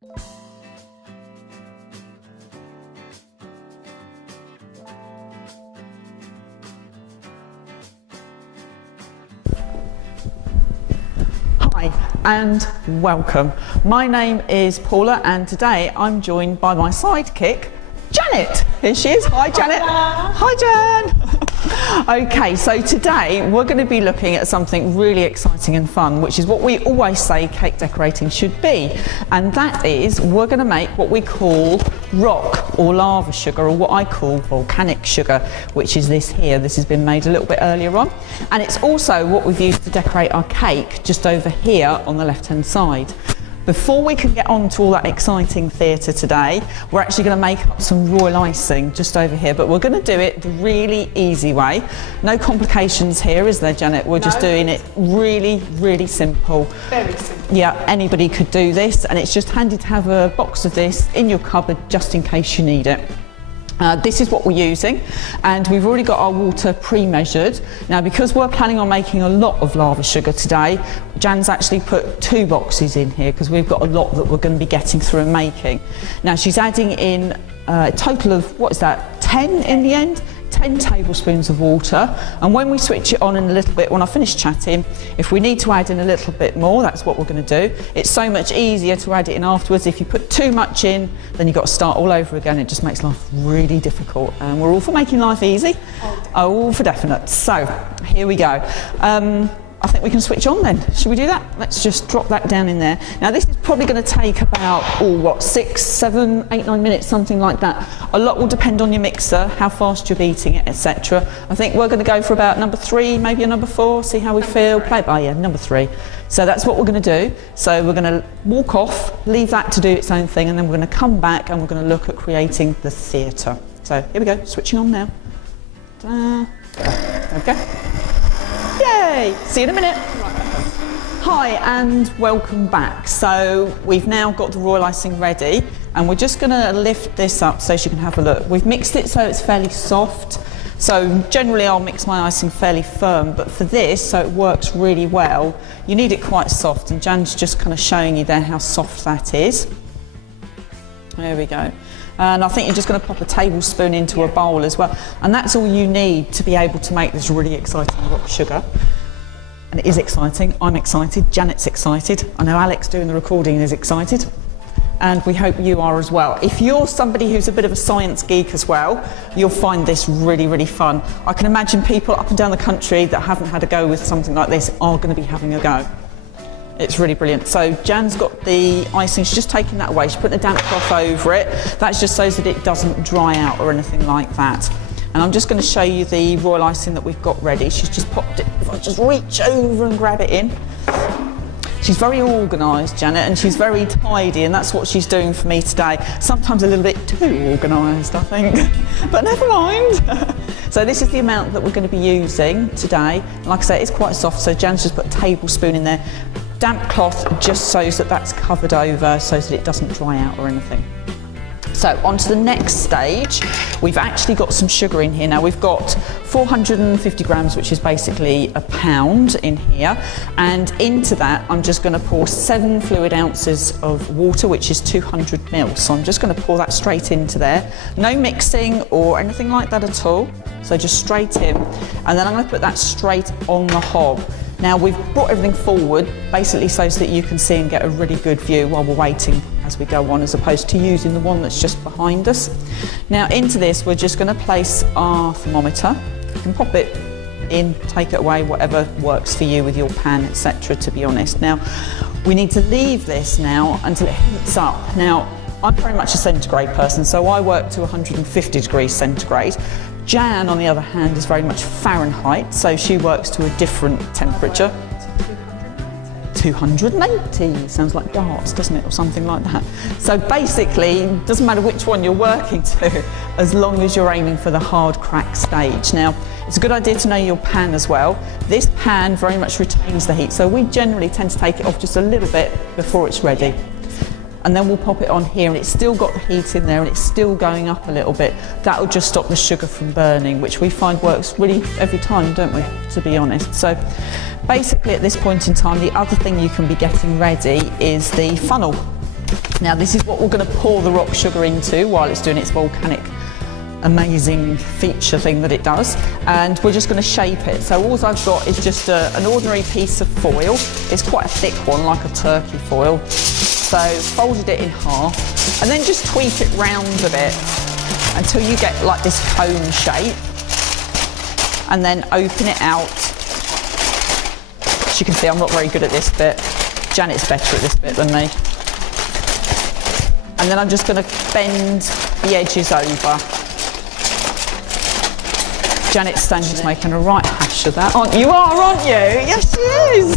Hi and welcome. My name is Paula and today I'm joined by my sidekick, Janet. Here she is. Hi Janet. Hi Jan. Okay, so today we're going to be looking at something really exciting and fun, which is what we always say cake decorating should be, and that is we're going to make what we call rock or lava sugar, or what I call volcanic sugar, which is this here. This has been made a little bit earlier on, and it's also what we've used to decorate our cake just over here on the left hand side. Before we can get on to all that exciting theatre today, we're actually going to make up some royal icing just over here, but we're going to do it the really easy way. No complications here, is there, Janet? We're just doing it really, really simple. Very simple. Yeah, anybody could do this, and it's just handy to have a box of this in your cupboard just in case you need it. This is what we're using, and we've already got our water pre-measured. Now, because we're planning on making a lot of lava sugar today, Jan's actually put 2 boxes in here because we've got a lot that we're going to be getting through and making. Now, she's adding in a total of, what is that, 10 in the end? 10 tablespoons of water, and when we switch it on in a little bit, when I finish chatting, if we need to add in a little bit more, that's what we're going to do. It's so much easier to add it in afterwards. If you put too much in, then you've got to start all over again. It just makes life really difficult, and we're all for making life easy. All for definite. So here we go. I think we can switch on then. Should we do that? Let's just drop that down in there. Now this is probably going to take about, 6, 7, 8, 9 minutes, something like that. A lot will depend on your mixer, how fast you're beating it, etc. I think we're going to go for about number 3, maybe a number 4, see how we feel. Play it by ear, number 3. So that's what we're going to do. So we're going to walk off, leave that to do its own thing, and then we're going to come back and we're going to look at creating the theatre. So here we go, switching on now. Okay. Yay! See you in a minute. Hi and welcome back. So we've now got the royal icing ready, and we're just going to lift this up so you can have a look. We've mixed it so it's fairly soft. So generally I'll mix my icing fairly firm, but for this, so it works really well, you need it quite soft, and Jan's just kind of showing you there how soft that is. There we go. And I think you're just going to pop a tablespoon into a bowl as well. And that's all you need to be able to make this really exciting rock sugar. And it is exciting. I'm excited. Janet's excited. I know Alex doing the recording is excited. And we hope you are as well. If you're somebody who's a bit of a science geek as well, you'll find this really, really fun. I can imagine people up and down the country that haven't had a go with something like this are going to be having a go. It's really brilliant. So Jan's got the icing, she's just taking that away, she's putting a damp cloth over it. That's just so that it doesn't dry out or anything like that. And I'm just going to show you the royal icing that we've got ready. She's just popped it, if I just reach over and grab it in. She's very organised, Janet, and she's very tidy, and that's what she's doing for me today. Sometimes a little bit too organised, I think, but never mind. So this is the amount that we're going to be using today. Like I say, it's quite soft, so Jan's just put a tablespoon in there. Damp cloth just so that that's covered over so that it doesn't dry out or anything. So on to the next stage, we've actually got some sugar in here. Now we've got 450 grams, which is basically a pound in here. And into that, I'm just gonna pour 7 fluid ounces of water, which is 200 mils. So I'm just gonna pour that straight into there. No mixing or anything like that at all. So just straight in. And then I'm gonna put that straight on the hob. Now we've brought everything forward basically so that you can see and get a really good view while we're waiting as we go on, as opposed to using the one that's just behind us. Now into this we're just going to place our thermometer. You can pop it in, take it away, whatever works for you with your pan, etc., to be honest. Now we need to leave this now until it heats up. Now I'm very much a centigrade person, so I work to 150 degrees centigrade. Jan, on the other hand, is very much Fahrenheit, so she works to a different temperature. 280, sounds like darts, doesn't it, or something like that. So basically, it doesn't matter which one you're working to, as long as you're aiming for the hard crack stage. Now, it's a good idea to know your pan as well. This pan very much retains the heat, so we generally tend to take it off just a little bit before it's ready. And then we'll pop it on here, and it's still got the heat in there and it's still going up a little bit. That'll just stop the sugar from burning, which we find works really every time, don't we, to be honest. So basically at this point in time, the other thing you can be getting ready is the funnel. Now this is what we're going to pour the rock sugar into while it's doing its volcanic amazing feature thing that it does, and we're just going to shape it. So all I've got is just an ordinary piece of foil. It's quite a thick one, like a turkey foil. So folded it in half and then just tweak it round a bit until you get like this cone shape, and then open it out. As you can see, I'm not very good at this bit. Janet's better at this bit than me. And then I'm just going to bend the edges over. Janet's Stanley's making a right hash of that. You are, aren't you? Yes, she is.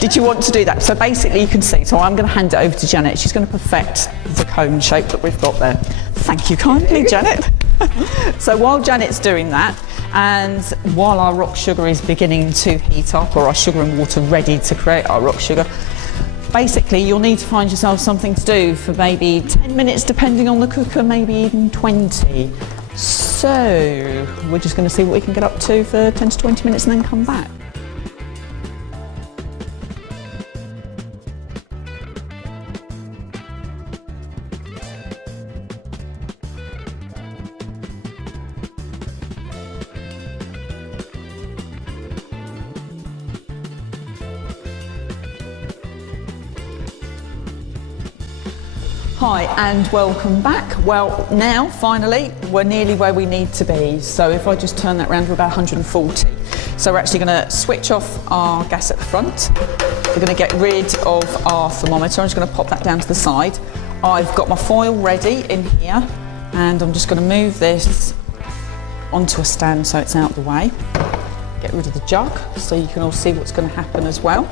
Did you want to do that? So basically you can see, so I'm going to hand it over to Janet. She's going to perfect the cone shape that we've got there. Thank you kindly, Janet. So while Janet's doing that, and while our rock sugar is beginning to heat up, or our sugar and water ready to create our rock sugar, basically you'll need to find yourself something to do for maybe 10 minutes depending on the cooker, maybe even 20. So we're just going to see what we can get up to for 10 to 20 minutes and then come back. Hi and welcome back. Well, now finally we're nearly where we need to be. So if I just turn that round to about 140. So we're actually going to switch off our gas at the front. We're going to get rid of our thermometer. I'm just going to pop that down to the side. I've got my foil ready in here, and I'm just going to move this onto a stand so it's out of the way. Get rid of the jug so you can all see what's going to happen as well.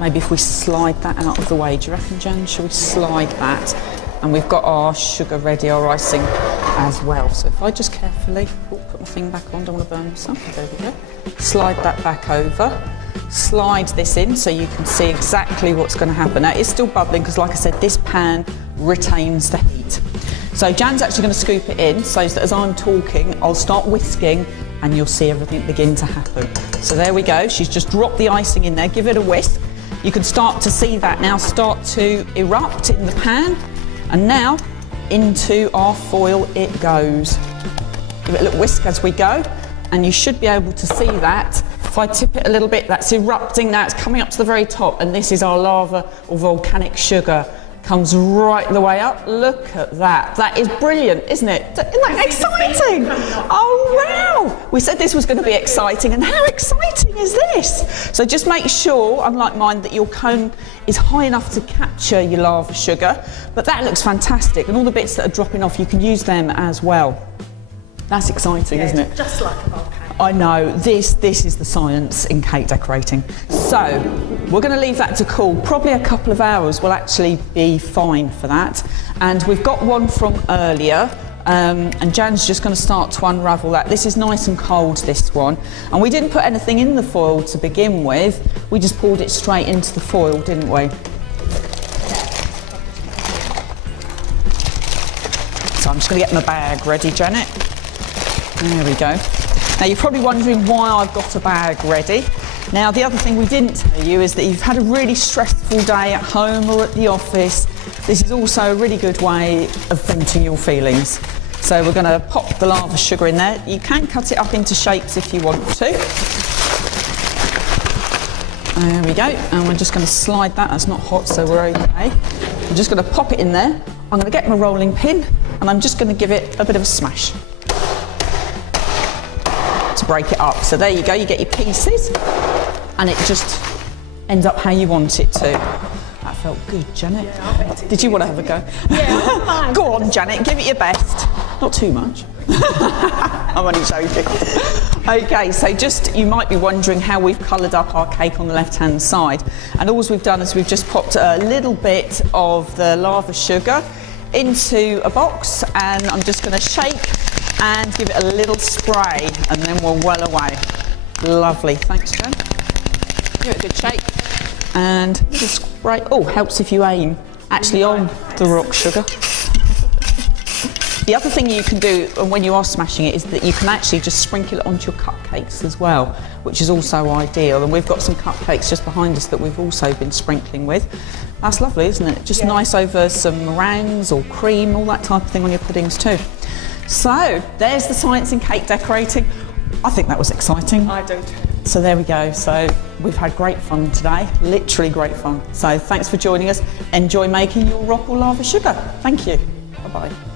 Maybe if we slide that out of the way, do you reckon, Jan? Shall we slide that? And we've got our sugar ready, our icing as well. So if I just carefully put my thing back on, don't want to burn myself. There we go. Slide that back over. Slide this in so you can see exactly what's going to happen. Now it's still bubbling because, like I said, this pan retains the heat. So Jan's actually going to scoop it in so that as I'm talking, I'll start whisking and you'll see everything begin to happen. So there we go. She's just dropped the icing in there. Give it a whisk. You can start to see that now start to erupt in the pan, and now into our foil it goes. Give it a little whisk as we go, and you should be able to see that. If I tip it a little bit, that's erupting now, it's coming up to the very top, and this is our lava or volcanic sugar. Comes right the way up. Look at that. That is brilliant, isn't it? Isn't that exciting? Oh, wow. We said this was going to be exciting, and how exciting is this? So just make sure, unlike mine, that your cone is high enough to capture your lava sugar. But that looks fantastic, and all the bits that are dropping off, you can use them as well. That's exciting, isn't it? Just like a volcano. I know, this is the science in cake decorating. So, we're going to leave that to cool. Probably a couple of hours will actually be fine for that. And we've got one from earlier, and Jan's just going to start to unravel that. This is nice and cold, this one. And we didn't put anything in the foil to begin with. We just poured it straight into the foil, didn't we? So I'm just going to get my bag ready, Janet. There we go. Now you're probably wondering why I've got a bag ready. Now the other thing we didn't tell you is that you've had a really stressful day at home or at the office. This is also a really good way of venting your feelings. So we're going to pop the lava sugar in there. You can cut it up into shapes if you want to. There we go. And we're just going to slide that. That's not hot, so we're okay. I'm just going to pop it in there. I'm going to get my rolling pin and I'm just going to give it a bit of a smash to break it up. So there you go, you get your pieces and it just ends up how you want it to. That felt good, Janet. Yeah, did you want to have a go? Yeah, go on, Janet, give it your best. Not too much. I'm only joking. Okay, so just, you might be wondering how we've coloured up our cake on the left-hand side. And all we've done is we've just popped a little bit of the lava sugar into a box, and I'm just going to shake and give it a little spray, and then we're well away. Lovely, thanks, Jen. Give it a good shake, and a little spray. Oh, helps if you aim actually on the rock sugar. The other thing you can do when you are smashing it is that you can actually just sprinkle it onto your cupcakes as well, which is also ideal. And we've got some cupcakes just behind us that we've also been sprinkling with. That's lovely, isn't it? Just nice over some meringues or cream, all that type of thing on your puddings too. So there's the science in cake decorating. I think that was exciting. I do too. So there we go. So we've had great fun today, literally great fun. So thanks for joining us. Enjoy making your rock or lava sugar. Thank you. Bye-bye.